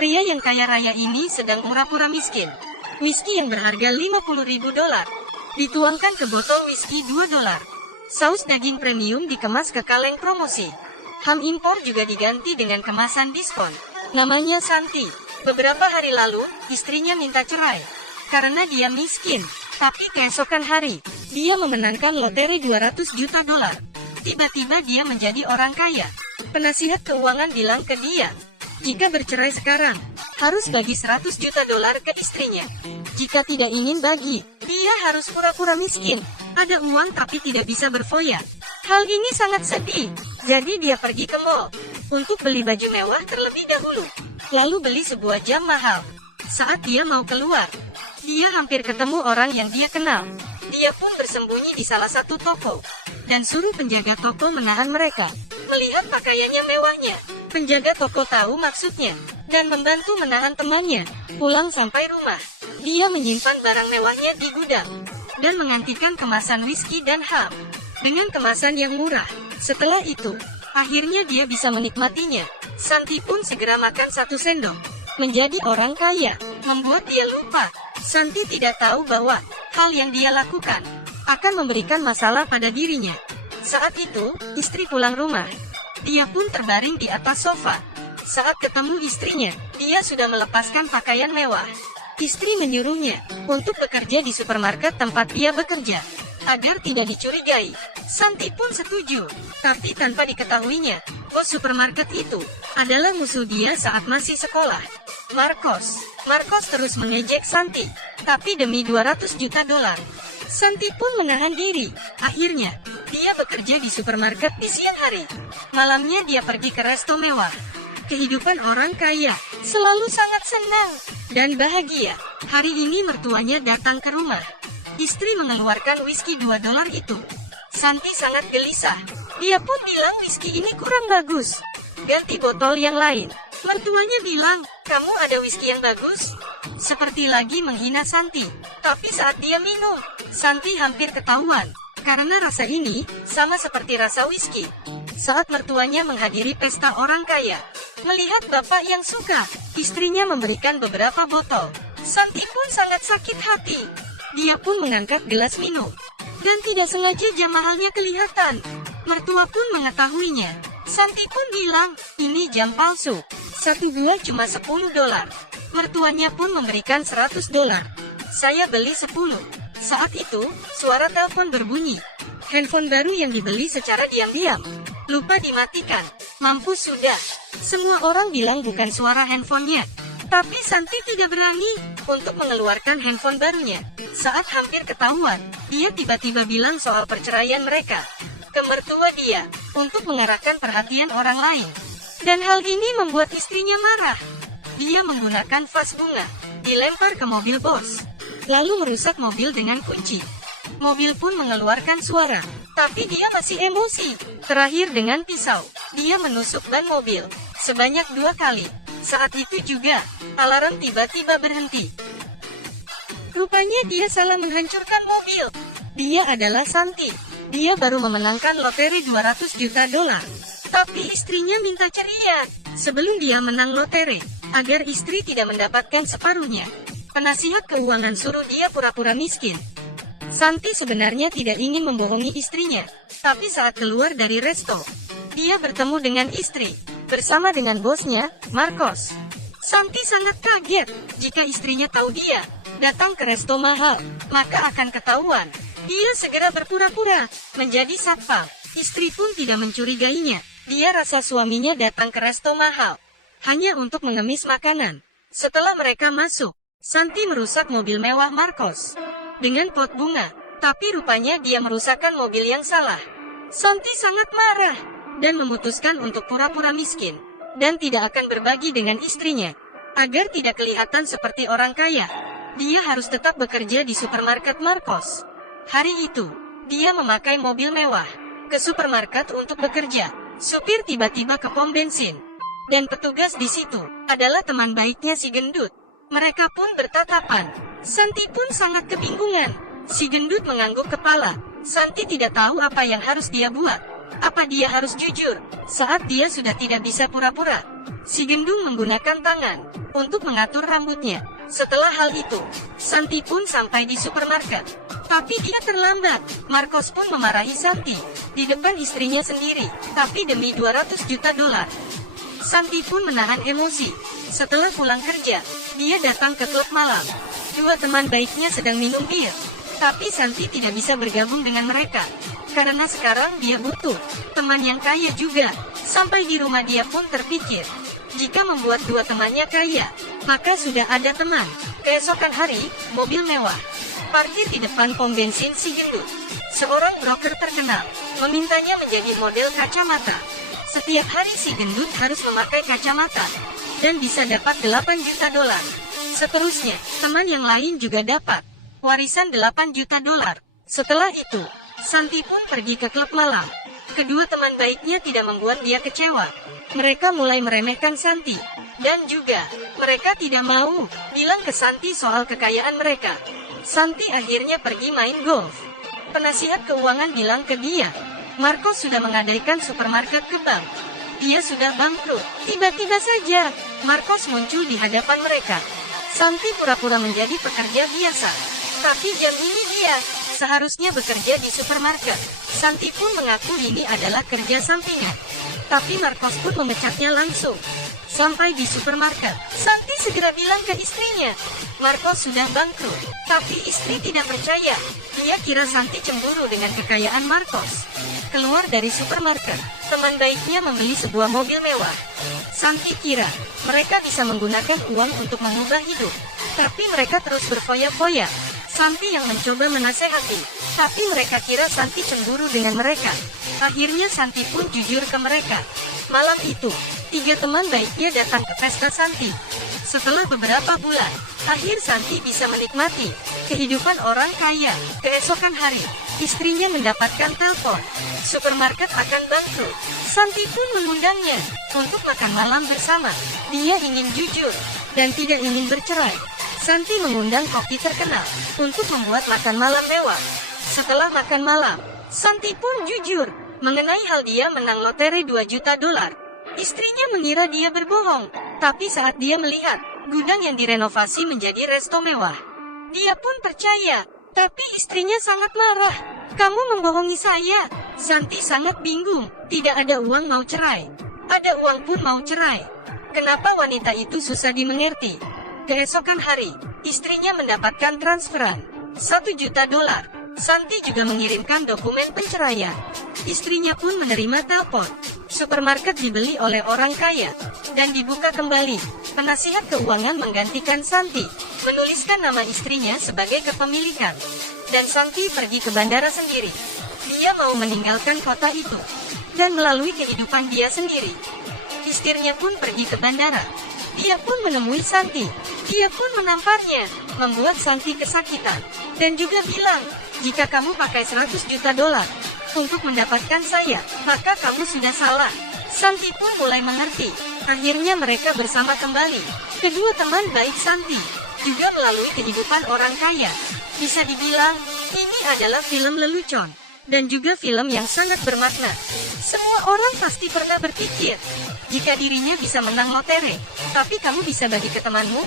Pria yang kaya raya ini sedang pura-pura miskin. Whisky yang berharga $50.000 dituangkan ke botol whisky $2. Saus daging premium dikemas ke kaleng promosi. Ham impor juga diganti dengan kemasan diskon. Namanya Santi. Beberapa hari lalu, istrinya minta cerai karena dia miskin. Tapi keesokan hari, dia memenangkan loteri $200 juta. Tiba-tiba dia menjadi orang kaya. Penasihat keuangan bilang ke dia, jika bercerai sekarang, harus bagi $100 juta ke istrinya. Jika tidak ingin bagi, dia harus pura-pura miskin. Ada uang tapi tidak bisa berfoya. Hal ini sangat sedih. Jadi dia pergi ke mall untuk beli baju mewah terlebih dahulu. Lalu beli sebuah jam mahal. Saat dia mau keluar, dia hampir ketemu orang yang dia kenal. Dia pun bersembunyi di salah satu toko dan suruh penjaga toko menahan mereka. Melihat pakaiannya mewahnya, penjaga toko tahu maksudnya dan membantu menahan temannya. Pulang sampai rumah, dia menyimpan barang mewahnya di gudang dan menggantikan kemasan whisky dan ham dengan kemasan yang murah. Setelah itu, akhirnya dia bisa menikmatinya. Santi pun segera makan 1 sendok. Menjadi orang kaya membuat dia lupa. Santi tidak tahu bahwa hal yang dia lakukan akan memberikan masalah pada dirinya. Saat itu, istri pulang rumah. Dia pun terbaring di atas sofa. Saat ketemu istrinya, dia sudah melepaskan pakaian mewah. Istri menyuruhnya untuk bekerja di supermarket tempat dia bekerja, agar tidak dicurigai. Santi pun setuju, tapi tanpa diketahuinya, bos supermarket itu adalah musuh dia saat masih sekolah, Marcos. Marcos terus mengejek Santi, tapi demi $200 juta, Santi pun menahan diri. Akhirnya, dia bekerja di supermarket di siang hari. Malamnya dia pergi ke resto mewah. Kehidupan orang kaya selalu sangat senang dan bahagia. Hari ini mertuanya datang ke rumah. Istri mengeluarkan whisky $2 itu. Santi sangat gelisah. Dia pun bilang whisky ini kurang bagus. Ganti botol yang lain. Mertuanya bilang, kamu ada whisky yang bagus? Seperti lagi menghina Santi. Tapi saat dia minum, Santi hampir ketahuan. Karena rasa ini sama seperti rasa whisky. Saat mertuanya menghadiri pesta orang kaya, melihat bapak yang suka, istrinya memberikan beberapa botol. Santi pun sangat sakit hati. Dia pun mengangkat gelas minum, dan tidak sengaja jam mahalnya kelihatan. Mertua pun mengetahuinya. Santi pun bilang, ini jam palsu. Satu buah cuma $10. Mertuanya pun memberikan $100. Saya beli 10. Saat itu, suara telepon berbunyi. Handphone baru yang dibeli secara diam-diam. Lupa dimatikan. Mampus sudah. Semua orang bilang bukan suara handphonenya. Tapi Santi tidak berani untuk mengeluarkan handphone barunya. Saat hampir ketahuan, dia tiba-tiba bilang soal perceraian mereka ke mertua dia untuk mengarahkan perhatian orang lain. Dan hal ini membuat istrinya marah. Dia menggunakan vas bunga, dilempar ke mobil bos, lalu merusak mobil dengan kunci. Mobil pun mengeluarkan suara, tapi dia masih emosi. Terakhir dengan pisau, dia menusuk ban mobil sebanyak 2 kali. Saat itu juga, alarm tiba-tiba berhenti. Rupanya dia salah menghancurkan mobil. Dia adalah Santi. Dia baru memenangkan loteri $200 juta. Tapi istrinya minta ceria sebelum dia menang loteri, agar istri tidak mendapatkan separuhnya. Penasihat keuangan suruh dia pura-pura miskin. Santi sebenarnya tidak ingin membohongi istrinya, tapi saat keluar dari resto, dia bertemu dengan istri, bersama dengan bosnya, Marcos. Santi sangat kaget. Jika istrinya tahu dia datang ke resto mahal, maka akan ketahuan. Dia segera berpura-pura menjadi satpam. Istri pun tidak mencurigainya. Dia rasa suaminya datang ke resto mahal hanya untuk mengemis makanan. Setelah mereka masuk, Santi merusak mobil mewah Marcos dengan pot bunga. Tapi rupanya dia merusakkan mobil yang salah. Santi sangat marah dan memutuskan untuk pura-pura miskin dan tidak akan berbagi dengan istrinya. Agar tidak kelihatan seperti orang kaya, dia harus tetap bekerja di supermarket Marcos. Hari itu, dia memakai mobil mewah ke supermarket untuk bekerja. Supir tiba-tiba ke pom bensin, dan petugas di situ adalah teman baiknya si gendut. Mereka pun bertatapan. Santi pun sangat kebingungan. Si gendut mengangguk kepala. Santi tidak tahu apa yang harus dia buat. Apa dia harus jujur saat dia sudah tidak bisa pura-pura? Si Gendung menggunakan tangan untuk mengatur rambutnya. Setelah hal itu, Santi pun sampai di supermarket. Tapi dia terlambat. Marcos pun memarahi Santi di depan istrinya sendiri, tapi demi 200 juta dolar. Santi pun menahan emosi. Setelah pulang kerja, dia datang ke klub malam. Dua teman baiknya sedang minum bir. Tapi Santi tidak bisa bergabung dengan mereka, karena sekarang dia butuh teman yang kaya juga. Sampai di rumah dia pun terpikir, jika membuat dua temannya kaya, maka sudah ada teman. Keesokan hari, mobil mewah parkir di depan pom bensin si Gendut. Seorang broker terkenal memintanya menjadi model kacamata. Setiap hari si Gendut harus memakai kacamata dan bisa dapat 8 juta dolar. Seterusnya, teman yang lain juga dapat warisan 8 juta dolar. Setelah itu, Santi pun pergi ke klub malam. Kedua teman baiknya tidak membuat dia kecewa. Mereka mulai meremehkan Santi. Dan juga, mereka tidak mau bilang ke Santi soal kekayaan mereka. Santi akhirnya pergi main golf. Penasihat keuangan bilang ke dia, Marcos sudah menggadaikan supermarket ke bank. Dia sudah bangkrut. Tiba-tiba saja, Marcos muncul di hadapan mereka. Santi pura-pura menjadi pekerja biasa. Tapi jam ini dia seharusnya bekerja di supermarket. Santi pun mengaku ini adalah kerja sampingan. Tapi Marcos pun memecatnya langsung. Sampai di supermarket, Santi segera bilang ke istrinya, Marcos sudah bangkrut. Tapi istri tidak percaya. Dia kira Santi cemburu dengan kekayaan Marcos. Keluar dari supermarket, teman baiknya membeli sebuah mobil mewah. Santi kira mereka bisa menggunakan uang untuk mengubah hidup. Tapi mereka terus berfoya-foya. Santi yang mencoba menasehati, tapi mereka kira Santi cemburu dengan mereka. Akhirnya Santi pun jujur ke mereka. Malam itu, 3 teman baiknya datang ke pesta Santi. Setelah beberapa bulan, akhir Santi bisa menikmati kehidupan orang kaya. Keesokan hari, istrinya mendapatkan telepon. Supermarket akan bangkrut. Santi pun mengundangnya untuk makan malam bersama. Dia ingin jujur dan tidak ingin bercerai. Santi mengundang koki terkenal untuk membuat makan malam mewah. Setelah makan malam, Santi pun jujur mengenai hal dia menang lotre 2 juta dolar. Istrinya mengira dia berbohong, tapi saat dia melihat gudang yang direnovasi menjadi resto mewah, dia pun percaya. Tapi istrinya sangat marah. Kamu membohongi saya. Santi sangat bingung. Tidak ada uang mau cerai. Ada uang pun mau cerai. Kenapa wanita itu susah dimengerti? Keesokan hari, istrinya mendapatkan transferan 1 juta dolar. Santi juga mengirimkan dokumen penceraian. Istrinya pun menerima telepon. Supermarket dibeli oleh orang kaya dan dibuka kembali. Penasihat keuangan menggantikan Santi, menuliskan nama istrinya sebagai kepemilikan. Dan Santi pergi ke bandara sendiri. Dia mau meninggalkan kota itu dan melalui kehidupan dia sendiri. Istrinya pun pergi ke bandara. Dia pun menemui Santi. Dia pun menamparnya, membuat Santi kesakitan. Dan juga bilang, jika kamu pakai 100 juta dolar untuk mendapatkan saya, maka kamu sudah salah. Santi pun mulai mengerti. Akhirnya mereka bersama kembali. Kedua teman baik Santi juga melalui kehidupan orang kaya. Bisa dibilang, ini adalah film lelucon dan juga film yang sangat bermakna. Semua orang pasti pernah berpikir, jika dirinya bisa menang lotre, tapi kamu bisa bagi ke temanmu?